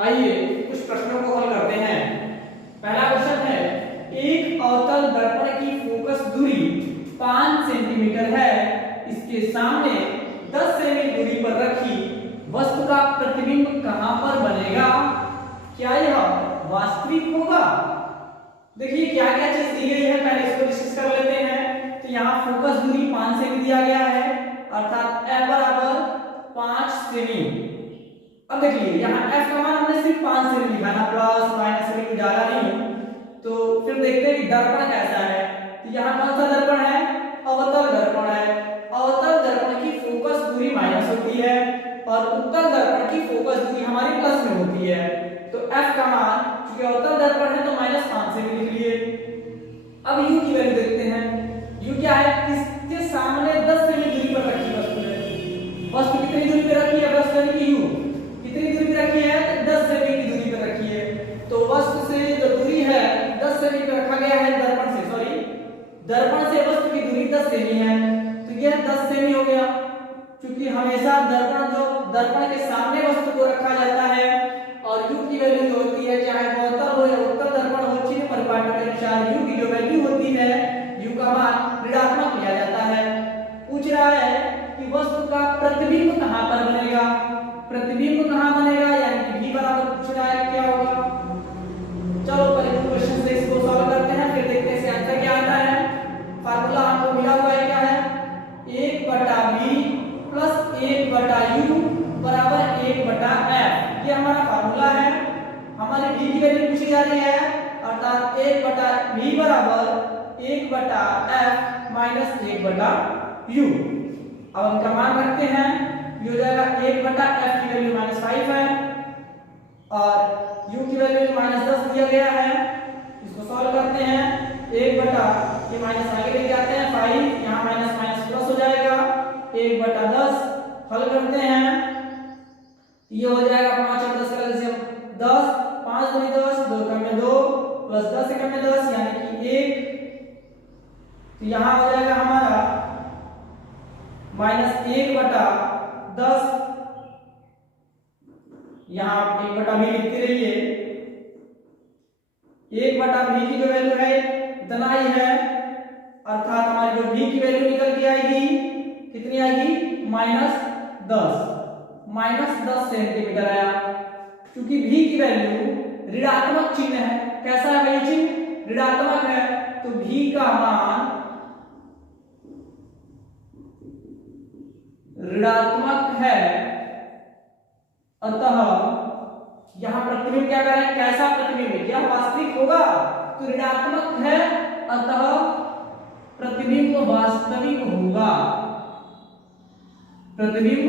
आइए कुछ प्रश्नों को हल करते हैं। पहला क्वेश्चन है, एक अवतल दर्पण की फोकस दूरी 5 सेंटीमीटर है, इसके सामने 10 सेमी दूरी पर रखी वस्तु का प्रतिबिंब कहां पर बनेगा? क्या यह वास्तविक होगा? देखिए क्या क्या चीज दी गई है, पहले इसको डिस्कस कर लेते हैं। तो यहाँ फोकस दूरी 5 सेमी दिया गया है, अर्थात f बराबर 5 सेमी। अब देखिए यहाँ f का मान हमने सिर्फ 5 सेमी लिखा ना, प्लस माइनस से कुछ ज्यादा नहीं। तो फिर देखते हैं कि दर्पण कैसा है। तो यहाँ कौन सा दर्पण है? अवतल दर्पण है। अवतल दर्पण की फोकस दूरी माइनस होती है और उत्तल दर्पण की फोकस दूरी हमारी प्लस में होती है। तो f का मान क्योंकि अवतल दर्पण है तो -5 सेमी लिख लिए। अब u की वैल्यू देखते हैं। u क्या है? इसके सामने 10 सेमी दूरी पर रखी वस्तु है। वस्तु कितनी दूरी पे रखी है? वस्तु यानी कि u कितनी दूरी पे रखी है? 10 सेमी की दूरी पे रखी है। तो वस्तु से जो दूरी है 10 सेमी पे रखा गया है, दर्पण से वस्तु की दूरी 10 सेमी है, तो यह 10 सेमी हो गया। क्योंकि हमेशा दर्पण के सामने वस्तु को रखा जाता है और u की वैल्यू जो होती है, चाहे वो अवतल हो या उत्तल दर्पण हो, चिन्ह परिपाटी के अनुसार u की जो वैल्यू होती है, u का मान ऋणात्मक लिया जाता है। पूछ रहा है कि वस्तु का प्रतिबिंब कहां पर बनेगा? प्रतिबिंब कहां बनेगा, यानी कि v बराबर पूछ रहा है, क्या होगा? चलो पहले क्वेश्चन से इसको सॉल्व करते हैं, फिर देखते हैं इसका आंसर क्या आता है। फार्मूला हमको मिला हुआ है, क्या है? 1/v प्लस 1/u बराबर 1/f। ये हमारा फार्मूला है। हमारी v की वैल्यू पूछी जा रही है, अर्थात 1/v बराबर 1/f माइनस 1/u। अब हम क्या मान रखते हैं? ये हो जाएगा 1/f की वैल्यू -5 है और u की वैल्यू -10 दिया गया है। इसको सॉल्व करते हैं। 1 ये माइनस आगे लेके आते हैं, 5 यहाँ माइनस माइनस प्लस हो जाएगा, 1/10 हल करते हैं। ये हो जाएगा 5 और 10 का एलसीएम 10, 5 दूनी 10, 2 कम में 2 प्लस 10 कम में 10 यानी कि 1। तो यहाँ हो जाएगा हमारा -1/10। यहाँ आप 1/v लिखते रहिए। 1/v की जो वैल्यू है इतना ही है, अर्थात हमारी जो v की वैल्यू निकल के आएगी कितनी आएगी? -10 सेंटीमीटर आया। क्योंकि v की वैल्यू ऋणात्मक चिन्ह है। कैसा है भाई चिन्ह? ऋणात्मक है, तो v का मान ऋणात्मक है, अतः यहां प्रतिबिंब क्या करें? कैसा प्रतिबिंब है? यह वास्तविक होगा, तो ऋणात्मक है, अतः प्रतिबिंब वास्तविक होगा। प्रतिबिंब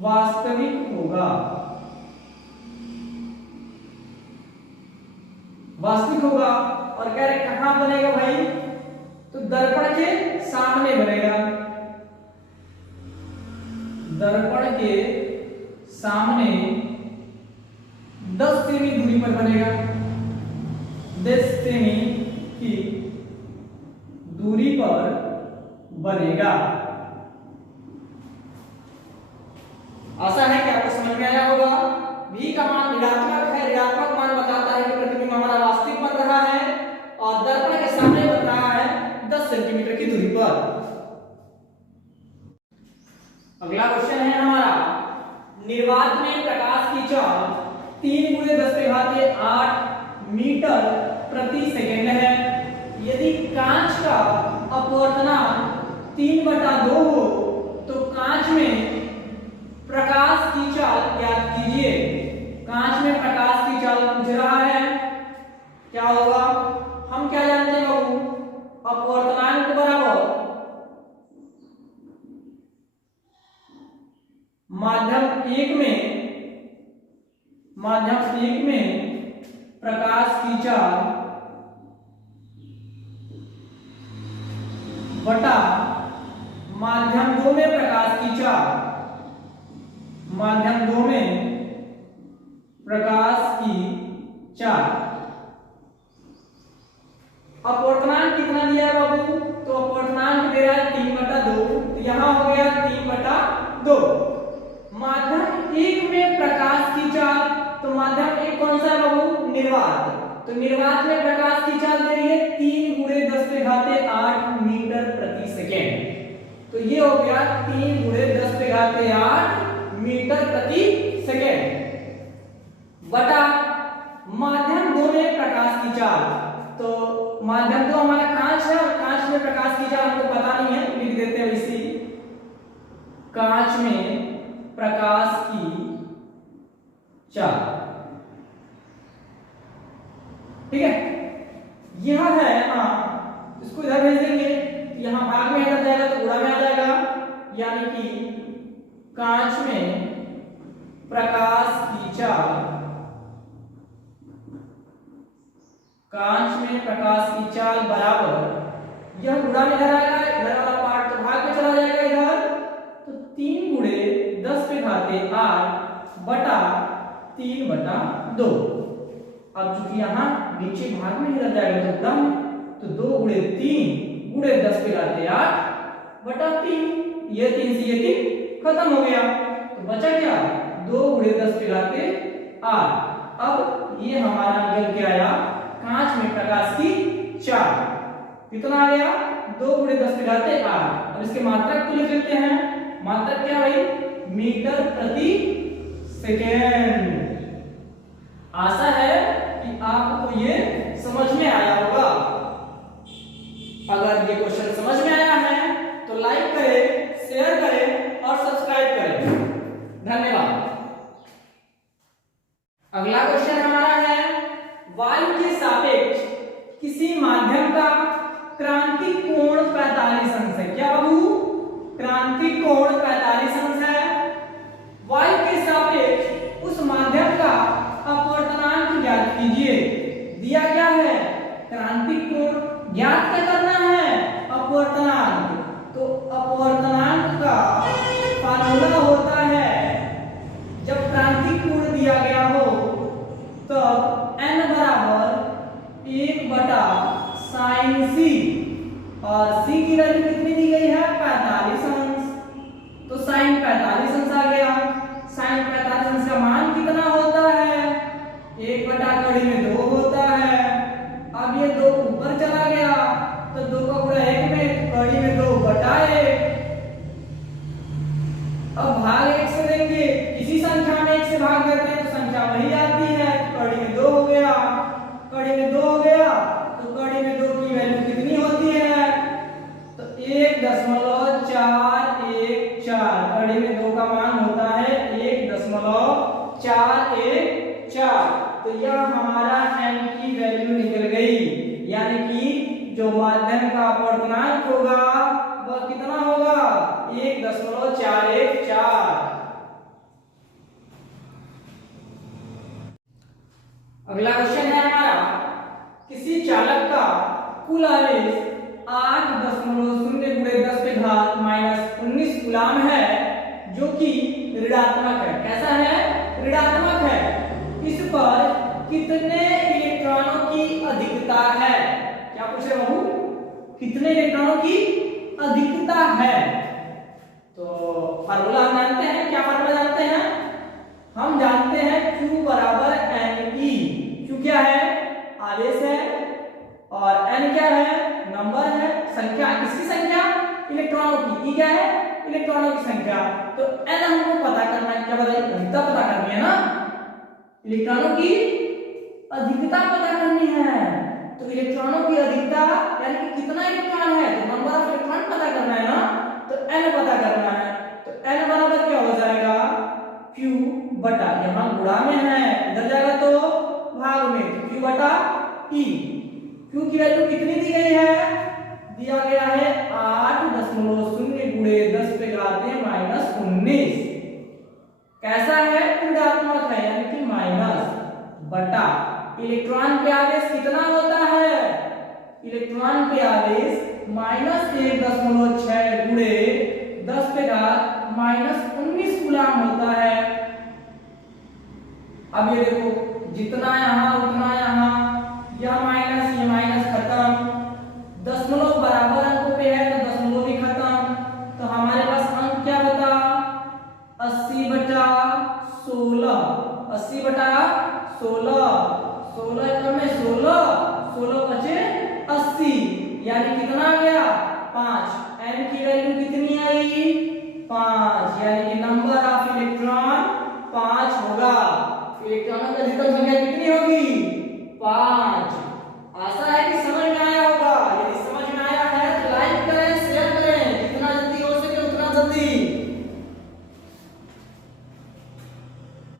वास्तविक होगा। वास्तविक होगा और कह रहे कहां बनेगा भाई? तो दर्पण के सामने बनेगा। दर्पण के सामने 10 सेमी दूरी पर बनेगा। 10 सेमी की दूरी पर बनेगा। आशा है कि आपको समझ में आया होगा। v का मान ऋणात्मक है, ऋणात्मक मान बताता है कि प्रतिबिंब हमारा वास्तविक बन रहा है और दर्पण के सामने बन रहा है 10 सेंटीमीटर की दूरी पर। अगला क्वेश्चन है हमारा, निर्वात में प्रकाश की चाल 3×10⁸ मीटर प्रति सेकंड है। यदि कांच का अपवर्तनांक 3/2 हो तो कांच में प्रकाश की चाल ज्ञात कीजिए। कांच में प्रकाश की चाल पूछ रहा है, क्या होगा? हम क्या जानते हैं बाबू? अपवर्तनांक बराबर माध्यम एक में प्रकाश की चाल बटा माध्यम 2 में प्रकाश की चाल। माध्यम 2 में प्रकाश की चाल। अपवर्तनांक कितना दिया है बाबू? तो अपवर्तनांक दे रहा है ये हो गया 3 गुणे 10 पे घाते 8 मीटर प्रति सेकेंड बटा माध्यम 2 में प्रकाश की चाल। तो माध्यम 2 हमारा कांच है और कांच में प्रकाश की चाल हमको पता नहीं है, लिख देते हैं इसी कांच में प्रकाश की चाल। ठीक है, यह है इसको इधर भेज देंगे, यहां भाग में इधर जाएगा तो गुणा में आ जाएगा, यानी कि कांच में प्रकाश की चाल, कांच में प्रकाश की चाल बराबर, यह गुणा में इधर आएगा, इधर वाला पार्ट तो भाग में चला जाएगा इधर, तो 3 गुणे 10 पे घाते 8 बटा 3 बटा 2। अब चूंकि यहाँ नीचे भाग में इधर जाएगा तो गुणा में, तो 2 गुणे 3 गुणे 10 पे घाते 8 बटा 3, ये 3 से ये 3 खत्म हो गया, तो बचा क्या 2 गुणे 10 पे घाते 8। अब ये हमारा निकल के आया कांच में प्रकाश की चाल, कितना आ गया 2 गुणे 10 पे घाते 8। अब इसके मात्रक को लिख लेते हैं, मात्रक क्या भाई मीटर प्रति सेकेंड। आशा है कि आपको ये समझ में आया होगा। अगर ये क्वेश्चन समझ में आया है तो लाइक करें, शेयर करें और सब्सक्राइब करें। धन्यवाद। अगला क्वेश्चन हमारा है वायु के सापेक्ष किसी माध्यम का क्रांतिक कोण 45 अंश है। क्या बाबू क्रांतिक कोण 45 अंश है। वायु के सापेक्ष उस माध्यम का अपवर्तनांक ज्ञात कीजिए। दिया क्या है क्रांतिक कोण, ज्ञात क्या करना है अपवर्तनांक। तो अपवर्तनांक का फार्मूला होता है, जब क्रांतिक कोण दिया गया हो तब n बराबर 1 बटा साइन सी, और c की वैल्यू कितनी दी गई है 45 अंश, तो साइन 45 अंश आ गया। साइन 45 अंश का मान कितना होता है 1 बटा कड़ी में 2 होता है। अब ये 2 ऊपर चला गया तो 2 का गुणा 1 में, कड़ी में 2 बटा 1। अब भाग 1 से देंगे, किसी संख्या में 1 से भाग देते हैं तो संख्या वही आती है, कड़ी में 2 हो गया, कड़ी में 2 हो गया तो कड़ी में 2 की वैल्यू कितनी होती है तो 1.414, कड़ी में 2 का मान होता है 1.414। तो यह हमारा n की वैल्यू निकल गई, यानी कि जो माध्यम का अपवर्तनांक होगा वह कितना होगा 1.414। अगला क्वेश्चन है हमारा किसी चालक का कुल आवेश 8.0 गुणे 10 पे घात -19 कूलाम है, जो कि ऋणात्मक है। कैसा है ऋणात्मक है। इस पर कितने इलेक्ट्रॉनों की अधिकता है। क्या पूछ रहे बाबू कितने इलेक्ट्रॉनों की अधिकता है। तो फार्मूला हम जानते हैं, क्या फार्मूला जानते हैं हम जानते हैं Q बराबर NE। Q क्या है आवेश है और N क्या है नंबर है, संख्या, किसकी संख्या इलेक्ट्रॉनों की। E क्या है इलेक्ट्रॉनों की संख्या। तो N हमको पता करना है, क्या बताइए अधिकता पता करनी है ना, इलेक्ट्रॉनों की अधिकता पता करनी है। तो इलेक्ट्रॉनों की अधिकता यानी कि कितना इलेक्ट्रॉन है, तो नंबर ऑफ इलेक्ट्रॉन पता करना है ना, तो N पता करना है। तो N बराबर क्या हो जाएगा Q बटा, यहाँ गुणा में है इधर जाएगा तो भाग में, तो Q बटा E। Q की वैल्यू कितनी दी गई है, दिया गया है 8.0 गुणे 10 पे घाते -19। कैसा है ऋणात्मक है यानी कि माइनस, बटा इलेक्ट्रॉन पे आवेश कितना होता है, इलेक्ट्रॉन पे आवेश -1.6 गुणे 10 पे घात -19 कूलाम होता है। अब ये देखो जितना यहाँ उतना यहाँ, यह माइनस ये माइनस खत्म, दशमलव बराबर अंकों पे है तो दशमलव भी खत्म। तो हमारे पास अंक क्या बता 80 बटा 16, 80 बटा 16, 16 में 16 बचे 80, यानी कितना आ गया 5। n की वैल्यू कितनी आई 5 यानी कि